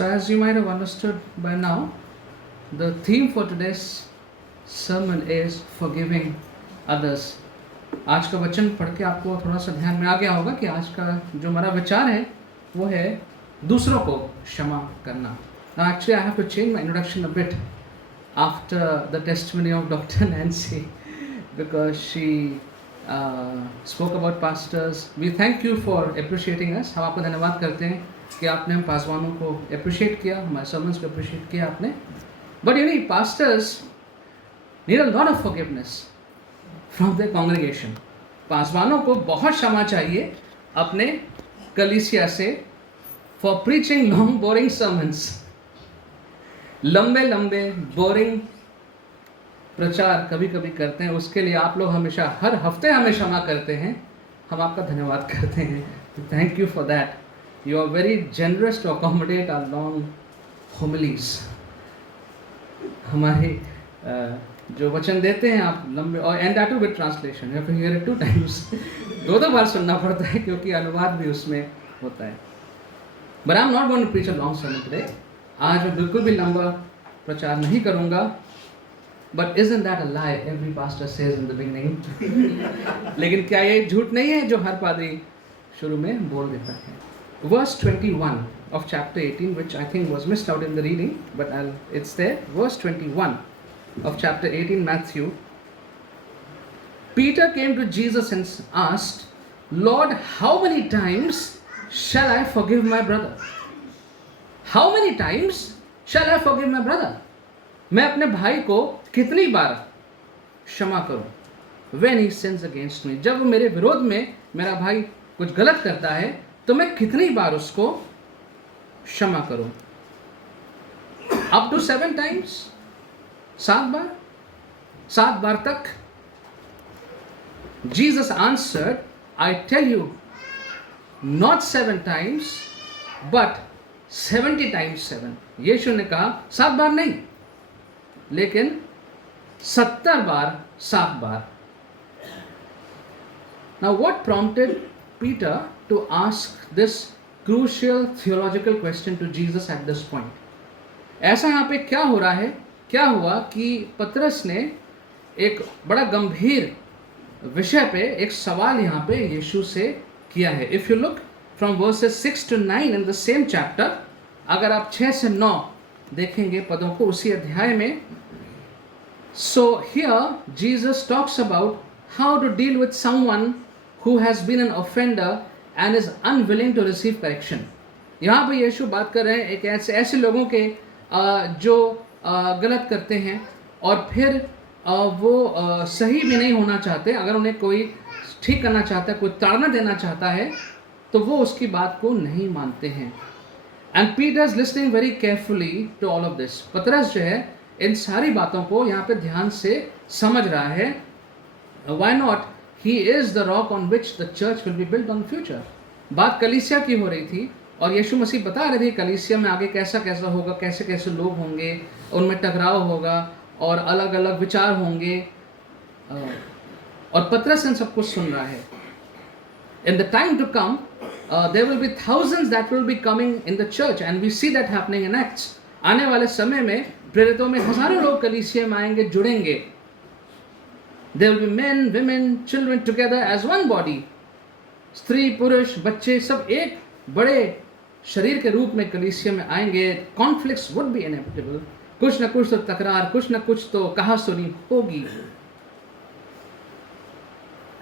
So, as you might have understood by now, the theme for today's sermon is forgiving others. आज का वचन पढ़ के आपको थोड़ा सा ध्यान में आ गया होगा कि आज का जो हमारा विचार है वो है दूसरों को क्षमा करना. Now actually I have to change my introduction a bit after the testimony of Dr. Nancy because she spoke about pastors. We thank you for appreciating us. हम आपको धन्यवाद करते हैं कि आपने हम पासवानों को appreciate किया, हमारे sermons को appreciate किया आपने. But you know, pastors need a lot of forgiveness from their congregation. पासवानों को बहुत क्षमा चाहिए अपने कलीसिया से for preaching long boring sermons. लंबे लंबे बोरिंग प्रचार कभी कभी करते हैं, उसके लिए आप लोग हमेशा हर हफ्ते हमें क्षमा करते हैं. हम आपका धन्यवाद करते हैं. Thank you for that. You are very generous to accommodate our long homilies. हमारे जो वचन देते हैं आप लंबे, और and that with translation, you have to hear it 2 times. दो बार सुनना पड़ता है क्योंकि अनुवाद भी उसमें होता है. But I am not going to preach a long sermon today. आज मैं बिल्कुल भी लंबा प्रचार नहीं करूंगा. But isn't that a lie every pastor says in the beginning? लेकिन क्या ये झूठ नहीं है जो हर पादरी शुरू में बोल देता है. Verse 21 of chapter 18, which I think was missed out in the reading, but it's there. Verse 21 of chapter 18, Matthew. Peter came to Jesus and asked, Lord, how many times shall I forgive my brother? How many times shall I forgive my brother? मैं अपने भाई को कितनी बार क्षमा करूं? When he sins against me, जब वो मेरे विरोध में मेरा भाई कुछ गलत करता है तो मैं कितनी बार उसको क्षमा करूं? Up to 7 times? 7 बार? 7 बार तक? Jesus answered, I tell you, not 7 times, but 70 times 7. यीशु ने कहा 7 बार नहीं, लेकिन 70 बार 7 बार. Now what prompted Peter to ask this crucial theological question to Jesus at this point? ऐसा यहाँ पे क्या हो रहा है? क्या हुआ कि पतरस ने एक बड़ा गंभीर विषय पे एक सवाल यहाँ पे यीशु से किया है. If you look from verses 6 to 9 in the same chapter, अगर आप 6 से 9 देखेंगे पदों को उसी अध्याय में, so here Jesus talks about how to deal with someone who has been an offender and is unwilling to receive correction. यहाँ पे यीशु बात कर रहे हैं एक ऐसे लोगों के जो गलत करते हैं और फिर वो सही भी नहीं होना चाहते. अगर उन्हें कोई ठीक करना चाहता है, कोई ताड़ना देना चाहता है, तो वो उसकी बात को नहीं मानते हैं. And Peter is listening very carefully to all of this. पतरस जो है इन सारी बातों को यहाँ पे ध्यान से समझ रहा है. Why not? He is the rock on which the church will be built on future. बात कलीसिया की हो रही थी और यीशु मसीह बता रहे थे कलीसिया में आगे कैसा कैसा होगा, कैसे कैसे लोग होंगे, उनमें टकराव होगा और अलग अलग विचार होंगे. और पतरस इन सब कुछ सुन रहा है. In the time to come, there will be thousands that will be coming in the church, and we see that happening in Acts. आने वाले समय में प्रेरितों में हजारों लोग कलीसिया में आएंगे, जुड़ेंगे. There will be men, women, children together as one body. स्त्री, पुरुष, बच्चे सब एक बड़े शरीर के रूप में कलीसिया में आएंगे. Conflicts would be inevitable. कुछ न कुछ तो तकरार, कुछ न कुछ तो कहासुनी होगी.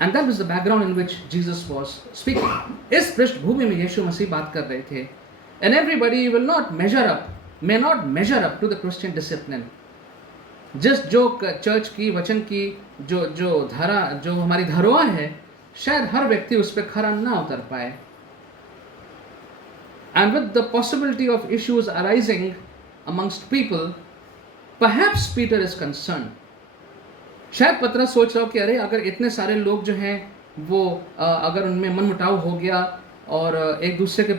And that was the background in which Jesus was speaking. इस पृष्ठभूमि में यीशु मसीह बात कर रहे थे. And everybody will not may not measure up to the Christian discipline. जो चर्च की वचन की जो धारा, जो हमारी धरोहर है, शायद हर व्यक्ति उस पर खरा ना उतर पाए. And with the possibility of issues arising amongst people, perhaps Peter is concerned. शायद पतरस सोच रहा हो कि अरे अगर इतने सारे लोग जो हैं वो अगर उनमें मनमुटाव हो गया और एक दूसरे के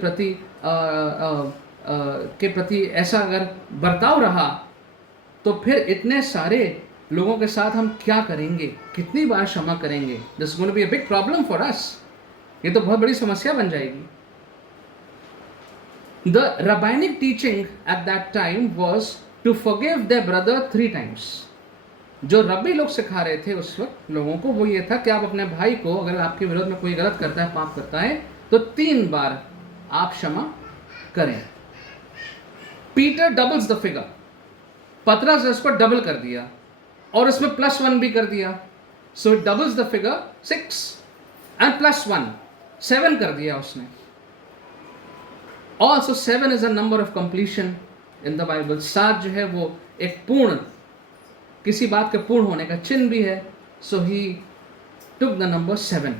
प्रति ऐसा अगर बर्ताव रहा तो फिर इतने सारे लोगों के साथ हम क्या करेंगे, कितनी बार क्षमा करेंगे. This is going to be a big problem for us. ये तो बहुत बड़ी समस्या बन जाएगी. The rabbinic teaching at that time was to forgive their brother 3 times. जो रब्बी लोग सिखा रहे थे उस वक्त लोगों को वो ये था कि आप अपने भाई को अगर आपके विरोध में कोई गलत करता है, पाप करता है, तो 3 बार आप क्षमा करें. Peter doubles the figure. पतरस ने इसको डबल कर दिया और इसमें +1 भी कर दिया. So it doubles the figure 6 and +1 7 कर दिया उसने. Also 7 is a number of completion in the Bible. 7 जो है वो एक पूर्ण, किसी बात के पूर्ण होने का चिन्ह भी है. So he took the number 7,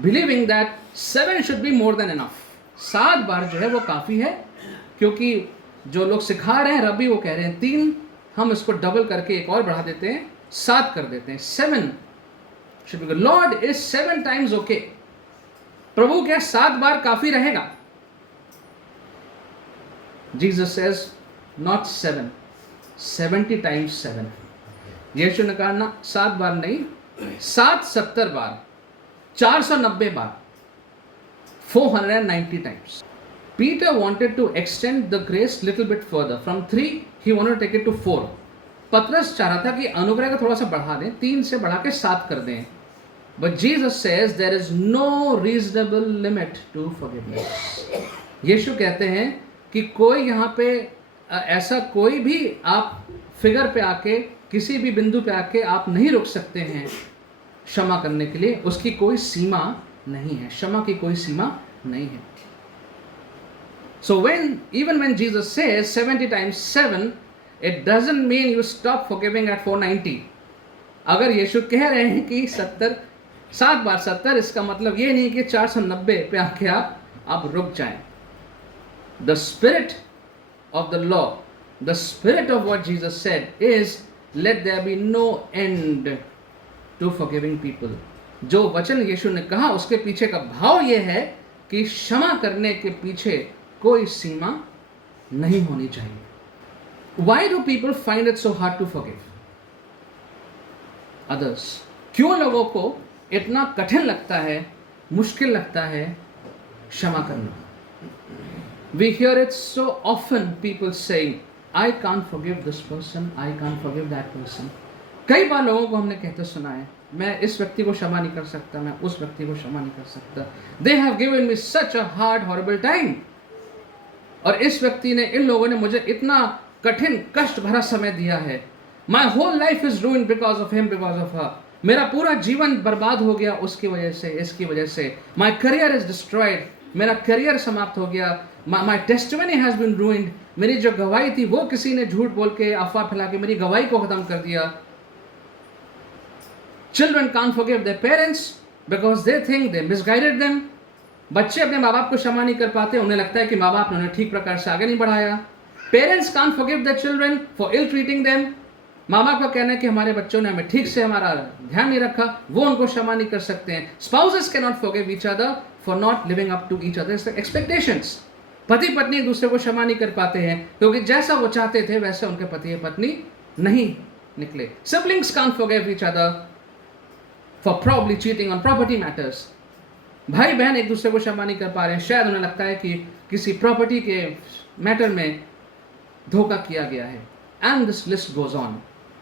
believing that 7 should be more than enough. 7 बार जो है वो काफ़ी है, क्योंकि जो लोग सिखा रहे हैं रबी वो कह रहे हैं 3, हम इसको डबल करके एक और बढ़ा देते हैं, 7 कर देते हैं. 7 should be good. Lord is 7 times okay. प्रभु क्या 7 बार काफी रहेगा? Jesus says not 7, 70 times 7. यीशु ने कहा ना 7 बार नहीं, 70 बार, 490 बार, 490 times. Peter wanted to extend the grace little bit further. From 3 he wanted to take it to 4. पतरस चाह रहा था कि अनुग्रह को थोड़ा सा बढ़ा दें, 3 से बढ़ा के 7 कर दें. But Jesus says there is no reasonable limit to forgiveness. यीशु कहते हैं कि कोई यहाँ पे ऐसा कोई भी आप फिगर पे आके, किसी भी बिंदु पे आके आप नहीं रुक सकते हैं क्षमा करने के लिए. उसकी कोई सीमा नहीं है, क्षमा की कोई सीमा नहीं है. So even when Jesus says 70 times 7, it doesn't mean you stop forgiving at 490. अगर यीशु कह रहे हैं कि 7 बार 70, इसका मतलब ये नहीं कि 490 पे आके आप रुक जाएं. The spirit of the law, the spirit of what Jesus said is let there be no end to forgiving people. जो वचन यीशु ने कहा उसके पीछे का भाव ये है कि क्षमा करने के पीछे कोई सीमा नहीं होनी चाहिए. Why do people find it so hard to forgive others? क्यों लोगों को इतना कठिन लगता है, मुश्किल लगता है क्षमा करना? We hear it so often, people saying, I can't forgive this person, I can't forgive that person. कई बार लोगों को हमने कहते सुना है, मैं इस व्यक्ति को क्षमा नहीं कर सकता, मैं उस व्यक्ति को क्षमा नहीं कर सकता. They have given me such a hard, horrible time. और इस व्यक्ति ने, इन लोगों ने मुझे इतना कठिन, कष्ट भरा समय दिया है. My whole life is ruined because of him, because of her. मेरा पूरा जीवन बर्बाद हो गया उसकी वजह से, इसकी वजह से. My career is destroyed. मेरा करियर समाप्त हो गया. My testimony has been ruined. मेरी जो गवाही थी वो किसी ने झूठ बोल के, अफवाह फैला के मेरी गवाही को खत्म कर दिया. Children can't forgive their parents because they think they misguided them. बच्चे अपने माँ बाप को क्षमा नहीं कर पाते, उन्हें लगता है कि माँ बाप ने उन्हें ठीक प्रकार से आगे नहीं बढ़ाया. Parents can't forgive their children for ill treating them. माँ बाप का कहना है कि हमारे बच्चों ने हमें ठीक से हमारा ध्यान नहीं रखा, वो उनको क्षमा नहीं कर सकते हैं. Spouses cannot forgive each other for not living up to each other's expectations. पति पत्नी एक दूसरे को क्षमा नहीं कर पाते हैं क्योंकि जैसा वो चाहते थे वैसे उनके पति या पत्नी नहीं निकले. Siblings can't forgive each other for probably cheating on property matters. भाई बहन एक दूसरे को क्षमा नहीं कर पा रहे हैं, शायद उन्हें लगता है कि किसी प्रॉपर्टी के मैटर में धोखा किया गया है. And this list goes on.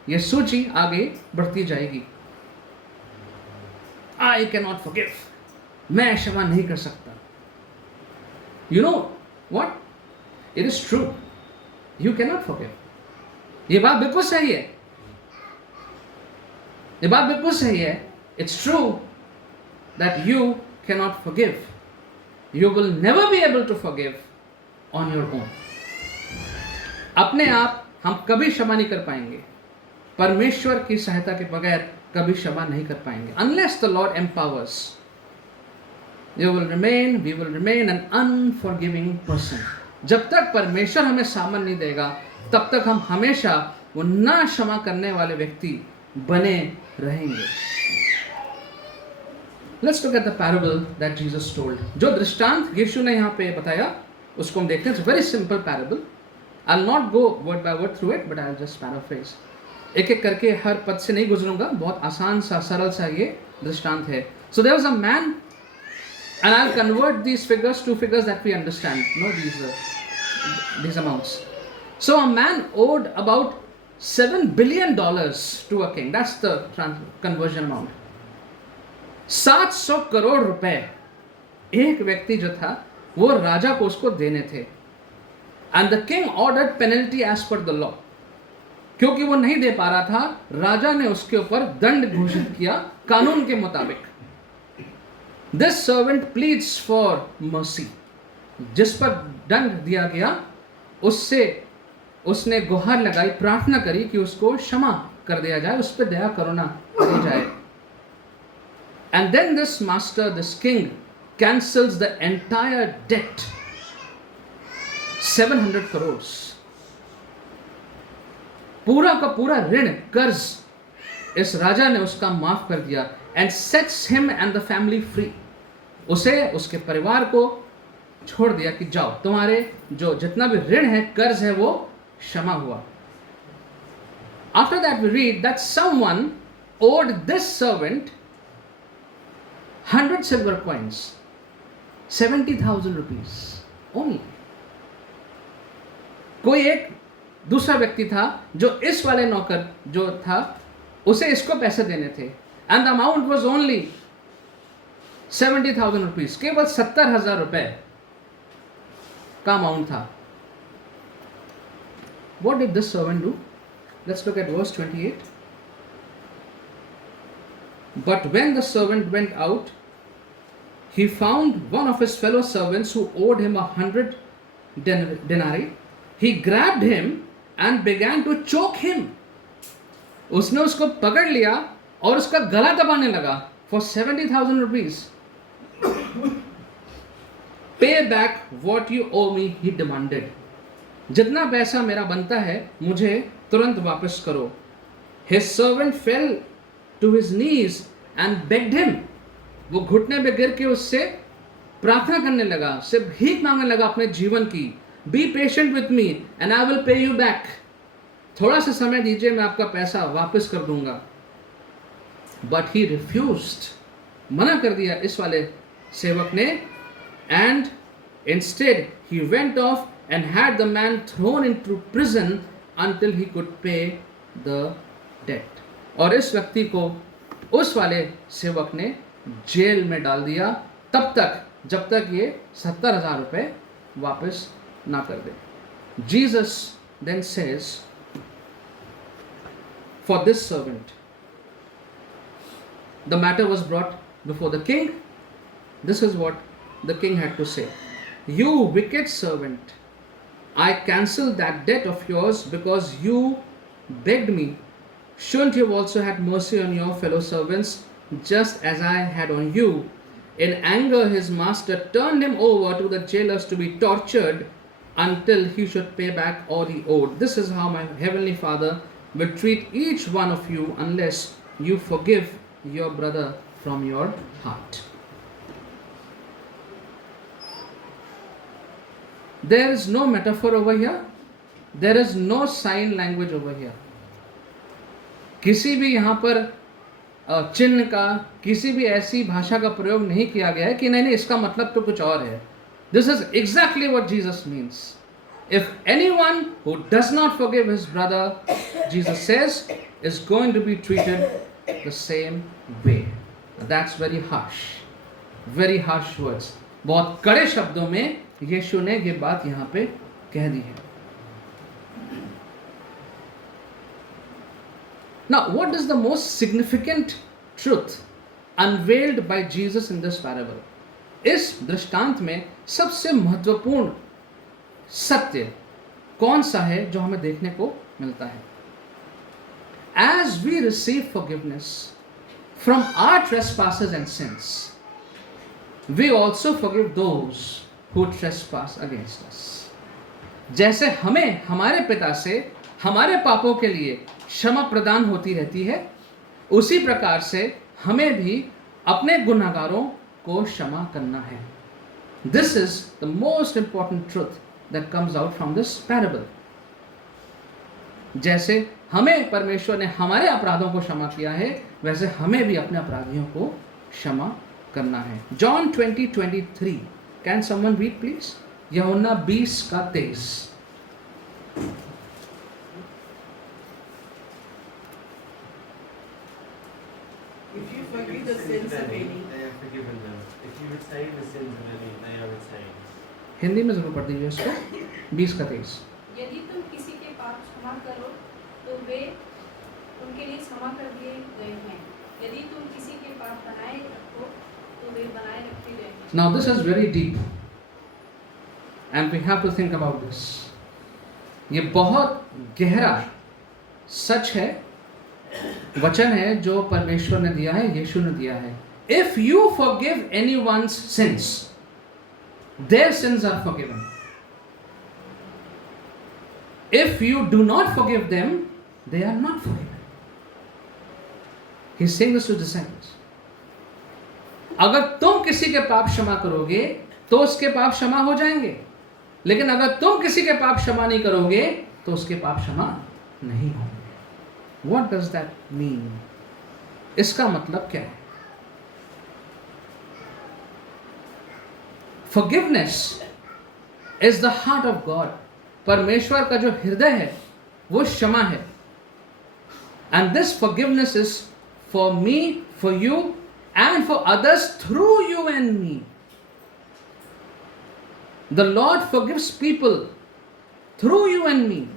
ये सूची आगे बढ़ती जाएगी. I cannot forgive. मैं क्षमा नहीं कर सकता. You know what? It is true. You cannot forgive. ये बात बिल्कुल सही है. ये बात बिल्कुल सही है. It's true that you cannot forgive. You will never be able to forgive on your own. अपने आप हम कभी क्षमा नहीं कर पाएंगे. परमेश्वर की सहायता के बगैर कभी क्षमा नहीं कर पाएंगे. Unless the Lord empowers, we will remain an unforgiving person. जब तक परमेश्वर हमें सामर्थ नहीं देगा, तब तक हम हमेशा वो ना क्षमा करने वाले व्यक्ति बने रहेंगे. Let's look at the parable that Jesus told. जो दृष्टांत यीशु ने यहाँ पे बताया, उसको हम देखते हैं. It's a very simple parable. I'll not go word by word through it, but I'll just paraphrase. एक एक करके हर पद से नहीं गुजरूंगा, बहुत आसान सा, सरल सा ये दृष्टांत है. So there was a man And I'll convert these figures to figures that we understand, these amounts. So a man owed about $7 billion to a king. That's the conversion amount. 700 crore रुपए एक व्यक्ति जो था वो राजा को उसको देने थे. And the king ordered penalty as per the law. क्योंकि वो नहीं दे पा रहा था, राजा ने उसके ऊपर दंड घोषित किया कानून के मुताबिक. This servant pleads for mercy. जिस पर दंड दिया गया उसने गुहार लगाई, प्रार्थना करी कि उसको क्षमा कर दिया जाए, उस पर दया करुणा की जाए. And then this master, this king, cancels the entire debt, 700 crores. पूरा का पूरा ऋण, कर्ज इस राजा ने उसका माफ कर दिया. And sets him and the family free. उसे उसके परिवार को छोड़ दिया कि जाओ, तुम्हारे जो जितना भी ऋण है, कर्ज है, वो क्षमा हुआ. After that we read that someone owed this servant 100 silver coins, 70,000 rupees only. कोई एक दूसरा व्यक्ति था जो इस वाले नौकर जो था उसे इसको पैसे देने थे. And the amount was only 70,000 rupees. केवल 70,000 रुपए का अमाउंट था. What did this servant do? Let's look at verse 28. But when the servant went out, he found one of his fellow servants who owed him 100 denarii. He grabbed him and began to choke him. उसने उसको पकड़ लिया और उसका गला दबाने लगा. For 70,000 rupees. Pay back what you owe me, he demanded. जितना पैसा मेरा बनता है मुझे तुरंत वापस करो. His servant fell to his knees and begged him. वो घुटने पे गिर के उससे प्रार्थना करने लगा, उससे भीख मांगने लगा अपने जीवन की. Be patient with me and I will pay you back. थोड़ा सा समय दीजिए, मैं आपका पैसा वापस कर दूंगा. But he refused. मना कर दिया इस वाले सेवक ने. And instead he went off and had the man thrown into prison until he could pay the debt. और इस व्यक्ति को उस वाले सेवक ने जेल में डाल दिया तब तक जब तक ये 70,000 रुपए वापस ना कर दे. Jesus then says for this servant, the matter was brought before the king. This is what the king had to say. You wicked servant, I cancelled that debt of yours because you begged me. Shouldn't you have also had mercy on your fellow servants just as I had on you? In anger his master turned him over to the jailers to be tortured until he should pay back all he owed. This is how my heavenly Father will treat each one of you unless you forgive your brother from your heart. There is no metaphor over here. There is no sign language over here. किसी भी यहाँ पर चिन्ह का, किसी भी ऐसी भाषा का प्रयोग नहीं किया गया है कि नहीं इसका मतलब तो कुछ और है. This is exactly what Jesus means. If anyone who does not forgive his brother, Jesus says, is going to be treated the same way. That's very harsh. Very harsh words. बहुत कड़े शब्दों में यीशु ने ये बात यहाँ पे कह दी है. Now, what is the most significant truth unveiled by Jesus in this parable? इस दृष्टांत में सबसे महत्वपूर्ण सत्य कौन सा है जो हमें देखने को मिलता है? As we receive forgiveness from our trespasses and sins, we also forgive those who trespass against us. जैसे हमें हमारे पिता से हमारे पापों के लिए क्षमा प्रदान होती रहती है, उसी प्रकार से हमें भी अपने गुनहगारों को क्षमा करना है. This is the most important truth that comes out from this parable. जैसे हमें परमेश्वर ने हमारे अपराधों को क्षमा किया है, वैसे हमें भी अपने अपराधियों को क्षमा करना है। John 20:23, can someone read please? यूहन्ना 20:23। If you forgive the sins of any, they are forgiven them. If you retain the sins of any, they are retained. Hindi में जरूर पढ़ दीजिए इसको। 20:23। यदि तुम किसी के पाप क्षमा करो तो वे उनके लिए क्षमा कर दिए गए हैं। यदि तुम किसी के पाप बनाए रखो तो वे बनाए रखे गए हैं। Now this is very deep and we have to think about this. ये बहुत गहरा सच है, वचन है जो परमेश्वर ने दिया है, यीशु ने दिया है। If you forgive anyone's sins, their sins are forgiven. If you do not forgive them, they are not forgiven. He's saying this to disciples. अगर तुम किसी के पाप क्षमा करोगे तो उसके पाप क्षमा हो जाएंगे, लेकिन अगर तुम किसी के पाप क्षमा नहीं करोगे तो उसके पाप क्षमा नहीं होंगे। What does that mean? इसका मतलब क्या है? Forgiveness is the heart of God. परमेश्वर का जो हृदय है वो क्षमा है। And this forgiveness is for me, for you, and for others through you and me. The Lord forgives people through you and me.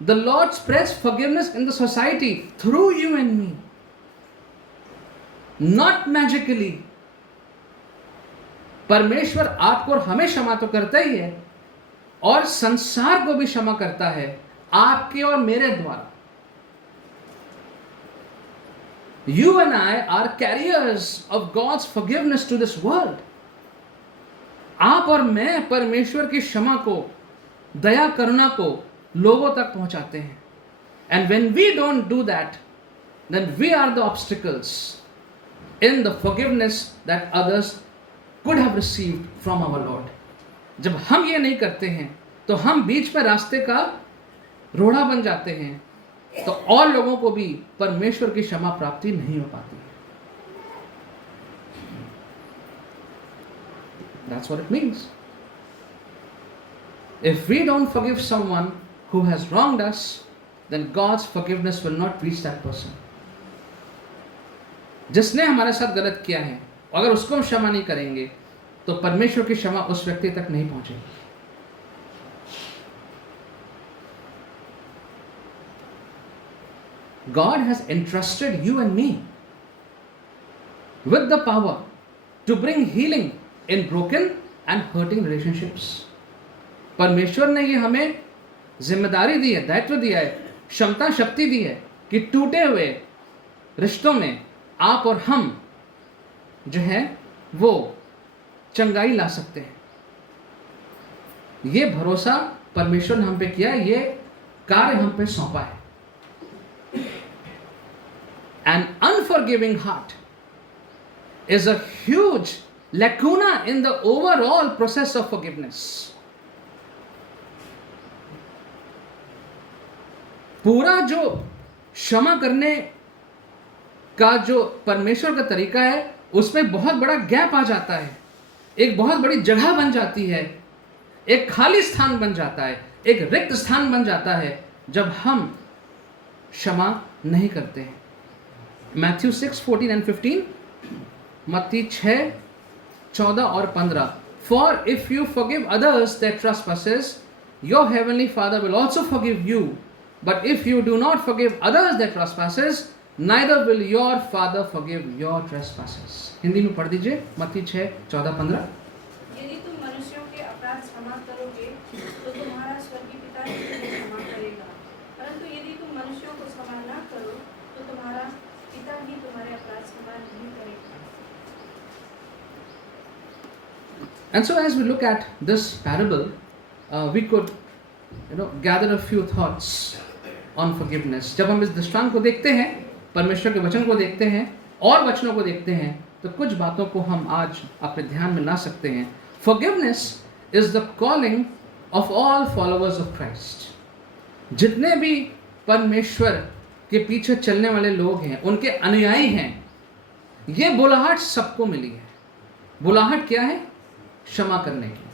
The Lord spreads forgiveness in the society through you and me. Not magically. परमेश्वर आपको और हमें क्षमा तो करता ही है और संसार को भी क्षमा करता है आपके और मेरे द्वारा। You and I are carriers of God's forgiveness to this world. आप और मैं परमेश्वर की क्षमा को, दया करुणा को लोगों तक पहुंचाते हैं। And when we don't do that, then we are the obstacles in the forgiveness that others could have received from our Lord. जब हम ये नहीं करते हैं तो हम बीच में रास्ते का रोड़ा बन जाते हैं, तो और लोगों को भी परमेश्वर की क्षमा प्राप्ति नहीं हो पाती है। That's what it means. If we don't forgive someone who has wronged us, then God's forgiveness will not reach that person. जिसने हमारे साथ गलत किया है, अगर उसको हम क्षमा नहीं करेंगे तो परमेश्वर की क्षमा उस व्यक्ति तक नहीं पहुंचेगी। God has entrusted you and me with the power to bring healing in broken and hurting relationships. परमेश्वर ने ये हमें जिम्मेदारी दी है, दायित्व दिया है, क्षमता शक्ति दी है कि टूटे हुए रिश्तों में आप और हम जो है वो चंगाई ला सकते हैं। ये भरोसा परमेश्वर ने हम पे किया, ये कार्य हम पे सौंपा है। An unforgiving heart is a huge lacuna in the overall process of forgiveness. पूरा जो क्षमा करने का जो परमेश्वर का तरीका है उसमें बहुत बड़ा गैप आ जाता है, एक बहुत बड़ी जगह बन जाती है, एक खाली स्थान बन जाता है, एक रिक्त स्थान बन जाता है जब हम क्षमा नहीं करते हैं। Matthew 6:14 and 15, मत्ती 6:14 और 15। For if you forgive others their trespasses, your heavenly Father will also forgive you. But if you do not forgive others their trespasses, neither will your Father forgive your trespasses. Hindi में पढ़ दीजिए, मत्ती 6:14-15। यदि तुम मनुष्यों के अपराध क्षमा करोगे तो तुम्हारा स्वर्गीय पिता तुम्हें क्षमा करेगा, परंतु यदि तुम मनुष्यों को क्षमा न करो तो तुम्हारा पिता भी तुम्हारे अपराध क्षमा नहीं करेगा। And so as we look at this parable, we could gather a few thoughts on forgiveness. जब हम इस दृष्टांत को देखते हैं, परमेश्वर के वचन को देखते हैं और वचनों को देखते हैं, तो कुछ बातों को हम आज अपने ध्यान में ला सकते हैं। Forgiveness is the calling of all followers of Christ. जितने भी परमेश्वर के पीछे चलने वाले लोग हैं, उनके अनुयायी हैं, ये बुलाहट सबको मिली है। बुलाहट क्या है? क्षमा करने की.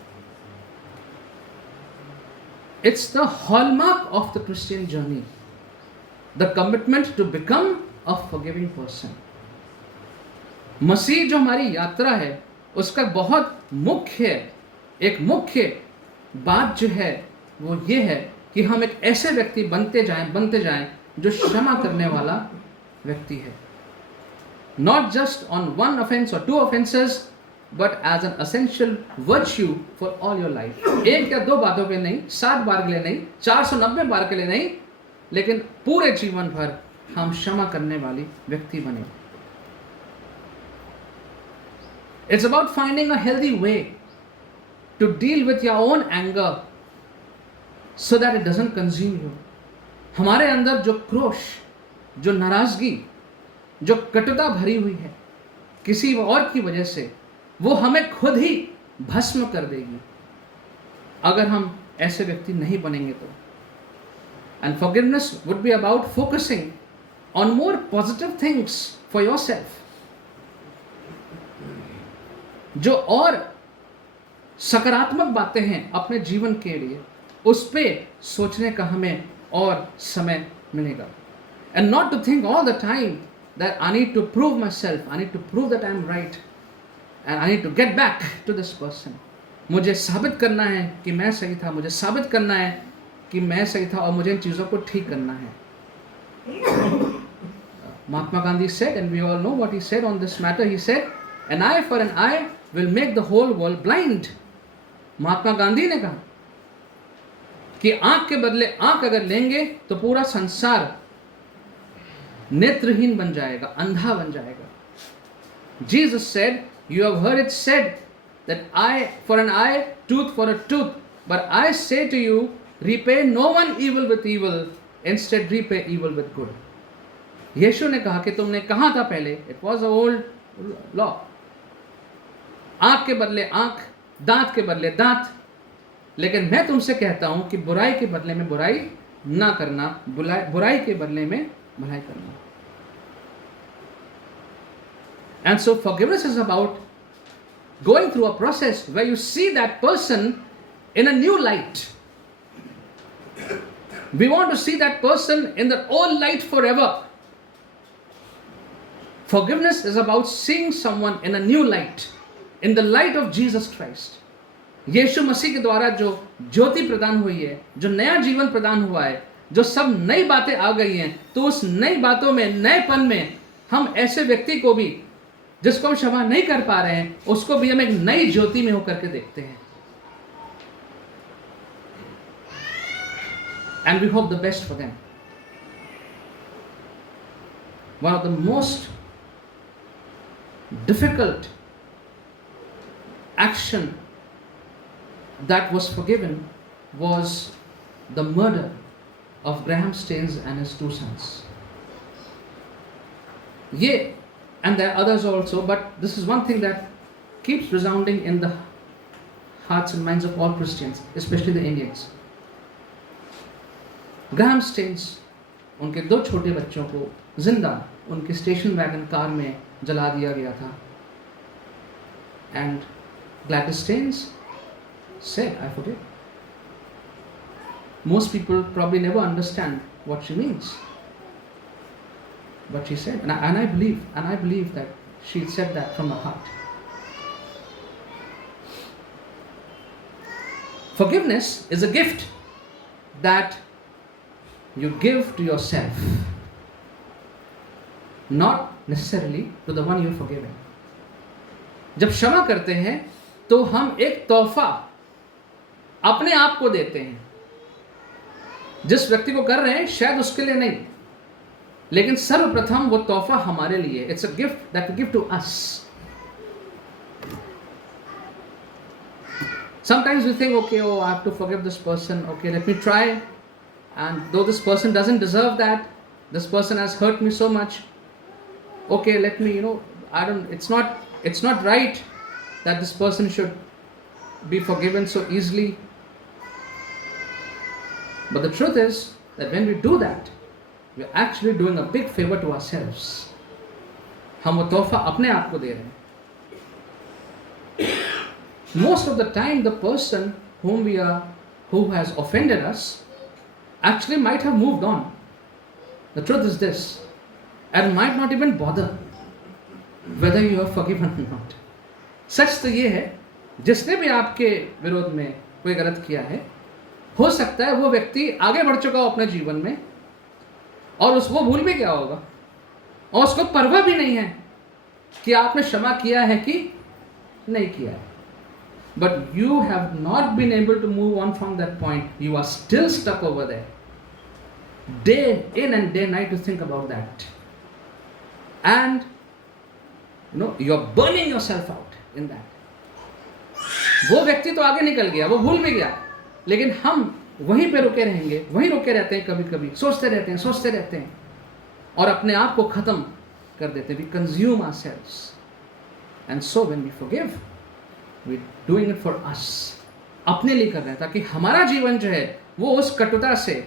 It's the hallmark of the Christian journey, the commitment to become a forgiving person. मसीह जो हमारी यात्रा है उसका बहुत एक मुख्य बात जो है वो ये है कि हम एक ऐसे व्यक्ति बनते जाएं जो क्षमा करने वाला व्यक्ति है. Not just on one offense or two offenses, but as an essential virtue for all your life. एक या दो बातों पे नहीं, 7 बार के लिए नहीं, 490 बार के लिए नहीं, लेकिन पूरे जीवन भर हम क्षमा करने वाली व्यक्ति बने. It's about finding a healthy way to deal with your own anger so that it doesn't consume you. हमारे अंदर जो क्रोश, जो नाराजगी, जो कटुता भरी हुई है किसी और की वजह से, वो हमें खुद ही भस्म कर देगी अगर हम ऐसे व्यक्ति नहीं बनेंगे तो. And forgiveness would be about focusing on more positive things for yourself. जो और सकारात्मक बातें हैं अपने जीवन के लिए, उस पे सोचने का हमें और समय मिलेगा. And not to think all the time that I need to prove myself, I need to prove that I am right, and I need to get back to this person. मुझे साबित करना है कि मैं सही था, मुझे साबित करना है कि मैं सही था और मुझे इन चीज़ों को ठीक करना है. Mahatma Gandhi said, and we all know what he said on this matter, he said, an eye for an eye will make the whole world blind. Mahatma Gandhi ने कहा कि आंख के बदले आंख अगर लेंगे तो पूरा संसार नेत्रहीन बन जाएगा, अंधा बन जाएगा. Jesus said, you have heard it said that eye for an eye, tooth for a tooth, but I say to you, repay no one evil with evil, instead repay evil with good. यीशु ने कहा कि तुमने कहा था पहले, it was an old law, आंख के बदले आंख, दांत के बदले दांत, लेकिन मैं तुमसे कहता हूं कि बुराई के बदले में बुराई ना करना, बुराई के बदले में भलाई करना. And so forgiveness is about going through a process where you see that person in a new light. We want to see that person in the old light forever. Forgiveness is about seeing someone in a new light, in the light of Jesus Christ. यीशु मसीह के द्वारा जो ज्योति प्रदान हुई है, जो नया जीवन प्रदान हुआ है, जो सब नई बातें आ गई हैं, तो उस नई बातों में, नएपन में हम ऐसे व्यक्ति को भी जिसको हम क्षमा नहीं कर पा रहे हैं, उसको भी हम एक नई ज्योति में होकर के देखते हैं. And we hope the best for them. One of the most difficult action that was forgiven was the murder of Graham Staines and his 2 sons. And there are others also, but this is one thing that keeps resounding in the hearts and minds of all Christians, especially the Indians. Graham Staines, उनके 2 छोटे बच्चों को जिंदा उनके station wagon car में जला दिया गया था. And Gladys Staines said, I forgive. Most people probably never understand what she means. But she said, and I believe that she said that from her heart. Forgiveness is a gift that you give to yourself, not necessarily to the one you're forgiving. जब क्षमा करते हैं तो हम एक तोहफा अपने आप को देते हैं. जिस व्यक्ति को कर रहे हैं शायद उसके लिए नहीं, लेकिन सर्वप्रथम वो तोहफा हमारे लिए. It's a gift that we give to us. Sometimes we think, okay, oh, I have to forgive this person. Okay, let me try. And though this person doesn't deserve that, this person has hurt me so much. Okay, let me, it's not right that this person should be forgiven so easily. But the truth is that when we do that, we are actually doing a big favor to ourselves. हम वो तोहफा अपने आप को दे रहे हैं. most of the time the person who has offended us actually might have moved on. The truth is this, and might not even bother whether you are forgiven or not. सच तो ये है, जिसने भी आपके विरोध में कोई गलत किया है, हो सकता है वो व्यक्ति आगे बढ़ चुका हो अपने जीवन में और उसको भूल भी गया होगा और उसको परवाह भी नहीं है कि आपने क्षमा किया है कि नहीं किया है. But you have not been able to move on from that point. You are still stuck over there. Day in and day night to think about that. And you're burning yourself out in that. वो व्यक्ति तो आगे निकल गया, वो भूल भी गया, लेकिन हम वहीं पे रुके रहेंगे, वहीं रुके रहते हैं, कभी कभी सोचते रहते हैं और अपने आप को खत्म कर देते हैं. We consume ourselves. And so when we forgive, we're doing it for us. अपने लिए कर रहे हैं ताकि हमारा जीवन जो है वो उस कटुता से,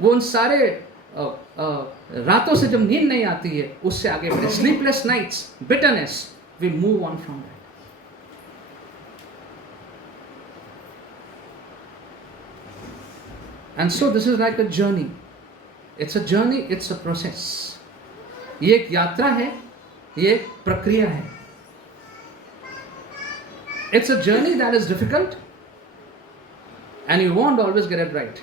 वो उन सारे रातों से जब नींद नहीं आती है उससे आगे बढ़े. Sleepless nights, bitterness, we move on from that. And so this is like a journey. It's a journey, it's a process. ये एक यात्रा है, ये एक प्रक्रिया है. It's a journey that is difficult and you won't always get it right.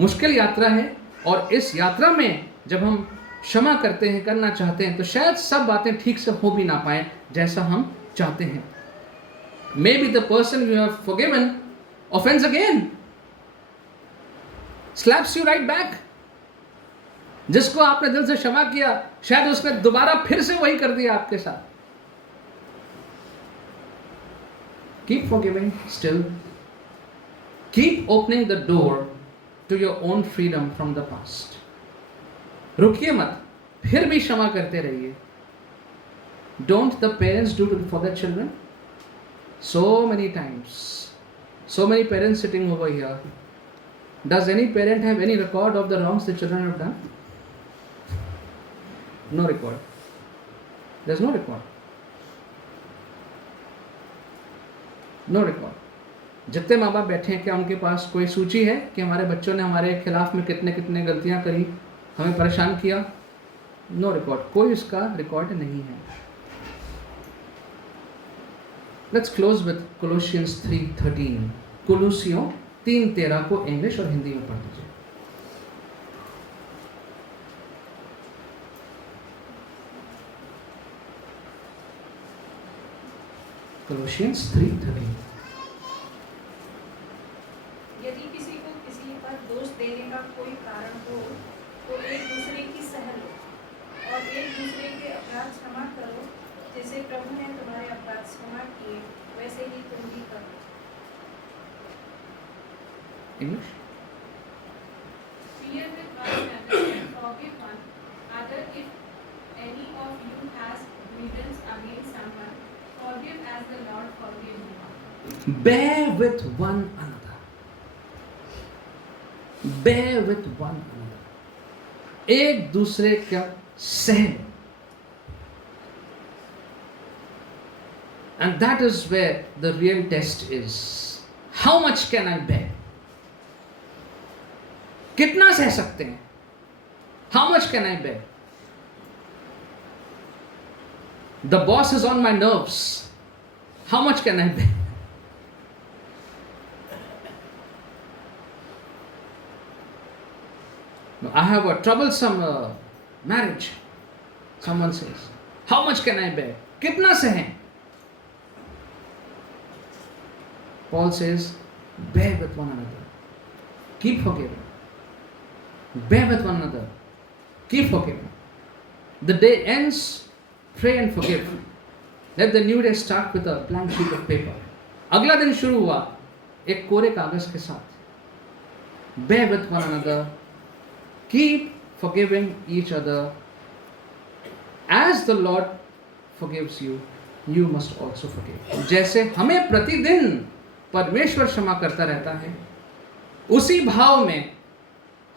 मुश्किल यात्रा है और इस यात्रा में जब हम क्षमा करते हैं, करना चाहते हैं, तो शायद सब बातें ठीक से हो भी ना पाए जैसा हम चाहते हैं. Maybe the person you have forgiven offends again, slaps you right back. जिसको आपने दिल से क्षमा किया, शायद उसने दोबारा फिर से वही कर दिया आपके साथ. Keep forgiving still. Keep opening the door to your own freedom from the past. रुकिए मत, फिर भी क्षमा करते रहिए. Don't the parents do for their children? So many times. So many parents sitting over here. Does any parent have any record of the wrongs the children have done? No record. There's no record. No record. जितने माँ बाप बैठे हैं, क्या उनके पास कोई सूची है कि हमारे बच्चों ने हमारे खिलाफ में कितने कितने गलतियां करी, हमें परेशान किया? No record. कोई इसका रिकॉर्ड नहीं है. Let's close with Colossians 3:13. कोलोसियों 3:13 को इंग्लिश और हिंदी में पढ़ लीजिए. कोलोसियंस 3:13. यदि किसी को किसी पर दोष देने का कोई कारण हो तो एक दूसरे की सह लो और एक दूसरे के अपराध क्षमा करो, जैसे प्रभु ने तुम्हारे अपराध क्षमा किए वैसे ही तुम भी करो. English. Bear with one another and forgive one another. If any of you has grievance against someone, forgive as the Lord forgave you. Bear with one another. Bear with one another. एक दूसरे का सह. And that is where the real test is. How much can I bear? कितना सह सकते हैं? How much can I bear? The boss is on my nerves. How much can I bear? No, I have a troublesome marriage. Someone says, how much can I bear? कितना सहें? Paul says, bear with one another. Keep forgiving. Bear with one another. Keep forgiving. The day ends, pray and forgive. Let the new day start with a blank sheet of paper. अगला दिन शुरू हुआ एक कोरे कागज के साथ. Bear with one another. Keep forgiving each other. As the Lord forgives you, you must also forgive. जैसे हमें प्रतिदिन परमेश्वर क्षमा करता रहता है, उसी भाव में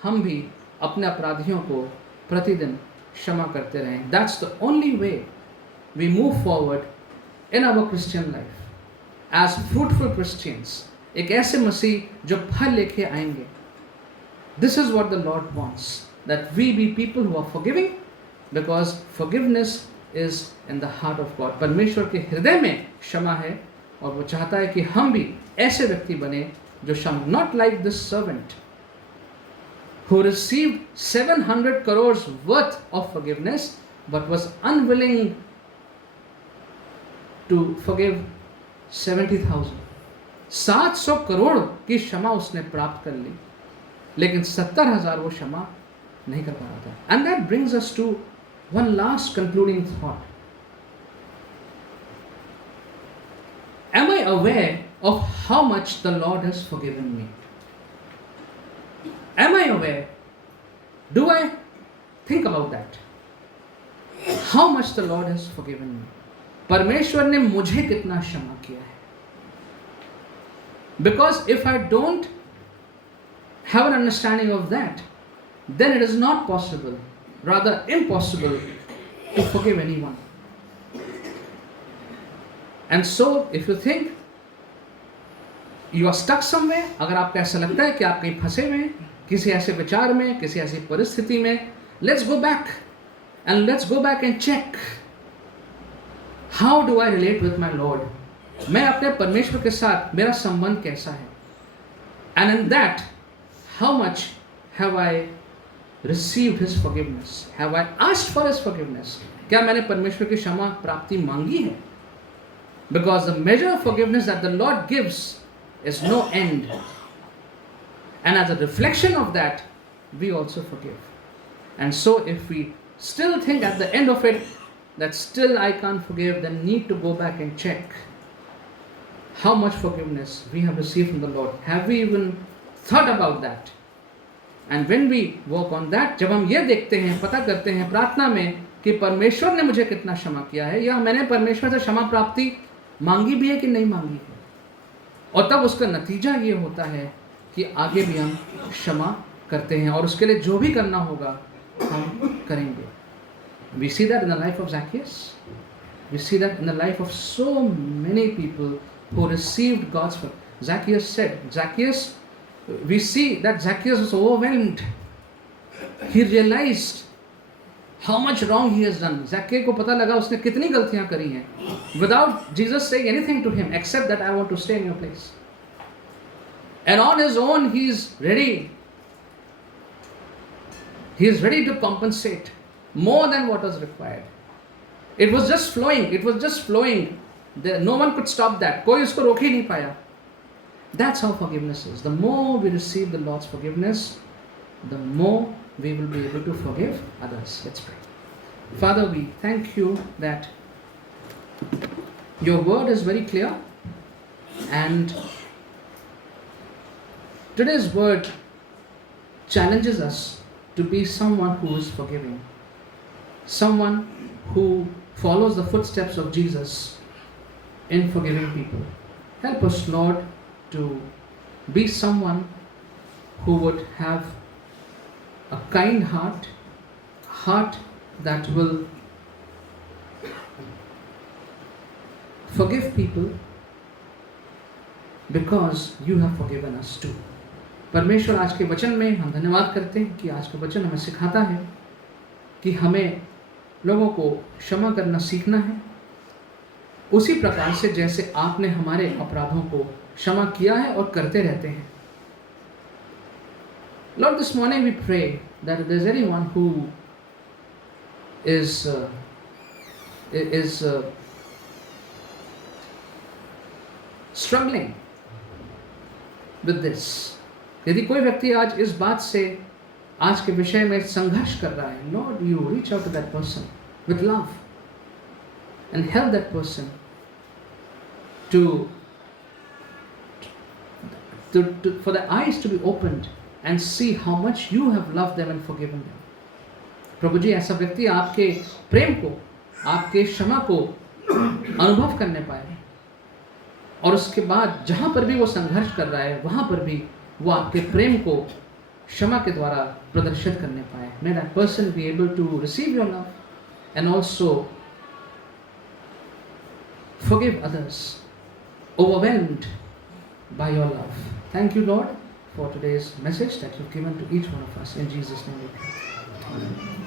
हम भी अपने अपराधियों को प्रतिदिन क्षमा करते रहें. That's the only way we move forward in our Christian life. as fruitful Christians, एक ऐसे मसीह जो फल लेके आएंगे. This is what the Lord wants, that we be people who are forgiving, because forgiveness is in the heart of God. परमेश्वर के हृदय में क्षमा है और वो चाहता है कि हम भी ऐसे व्यक्ति बने जो क्षमा, not like this servant who received 700 crores worth of forgiveness but was unwilling to forgive 70,000. 700 crore की क्षमा उसने प्राप्त कर ली, लेकिन 70,000 वो क्षमा नहीं कर पा रहा था. And that brings us to one last concluding thought. Am I aware of how much the Lord has forgiven me? Am I aware? Do I think about that? How much the Lord has forgiven me? परमेश्वर ने मुझे कितना क्षमा किया है? Because if I don't have an understanding of that, then it is not possible, rather impossible, to forgive anyone. And so, if you think you are stuck somewhere, अगर आपको ऐसा लगता है कि आप कहीं फंसे हुए हैं, किसी ऐसे विचार में, किसी ऐसी परिस्थिति में, let's go back and check. How do I relate with my Lord? मैं अपने परमेश्वर के साथ मेरा संबंध कैसा है? And in that, how much have I received His forgiveness? Have I asked for His forgiveness? क्या मैंने परमेश्वर की क्षमा प्राप्ति मांगी है? Because the measure of forgiveness that the Lord gives is no end. And as a reflection of that, we also forgive. And so if we still think at the end of it that still I can't forgive, then need to go back and check how much forgiveness we have received from the Lord. Have we even thought about that? And when we work on that, जब हम ये देखते हैं, पता करते हैं प्रार्थना में कि परमेश्वर ने मुझे कितना क्षमा किया है, या मैंने परमेश्वर से क्षमा प्राप्ति मांगी भी है कि नहीं मांगी है, और तब उसका नतीजा ये होता है कि आगे भी हम क्षमा करते हैं और उसके लिए जो भी करना होगा हम करेंगे. We see that in the life of Zacchaeus. We see that in the life of so many people who received God's forgiveness. We see that Zacchaeus was overwhelmed. He realized how much wrong he has done. Zacchaeus को पता लगा उसने कितनी गलतियां करी हैं, without Jesus saying anything to him except that I want to stay in your place. And on his own he is ready. He is ready to compensate more than what was required. It was just flowing. No one could stop that. कोई उसको रोक ही नहीं पाया. That's how forgiveness is. The more we receive the Lord's forgiveness, the more we will be able to forgive others. Let's pray. Father, we thank you that your word is very clear, and today's word challenges us to be someone who is forgiving, someone who follows the footsteps of Jesus in forgiving people. Help us, Lord, to be someone who would have a kind heart that will forgive people because you have forgiven us too. परमेश्वर, आज के वचन में हम धन्यवाद करते हैं कि आज का वचन हमें सिखाता है कि हमें लोगों को क्षमा करना सीखना है, उसी प्रकार से जैसे आपने हमारे अपराधों को क्षमा किया है और करते रहते हैं. Lord, this morning we pray that if there is anyone who is struggling with this, यदि कोई व्यक्ति आज इस बात से, आज के विषय में संघर्ष कर रहा है, Lord, you reach out to that person with love and help that person for the eyes to be opened and see how much you have loved them and forgiven them. प्रभु जी, ऐसा व्यक्ति आपके प्रेम को, आपके क्षमा को अनुभव करने पाए, और उसके बाद जहाँ पर भी वो संघर्ष कर रहा है वहाँ पर भी वो आपके प्रेम को क्षमा के द्वारा प्रदर्शित करने पाए. May that person be able to receive your love and also forgive others overwhelmed by your love. Thank you, Lord, for today's message that you've given to each one of us. In Jesus' name we pray. Amen.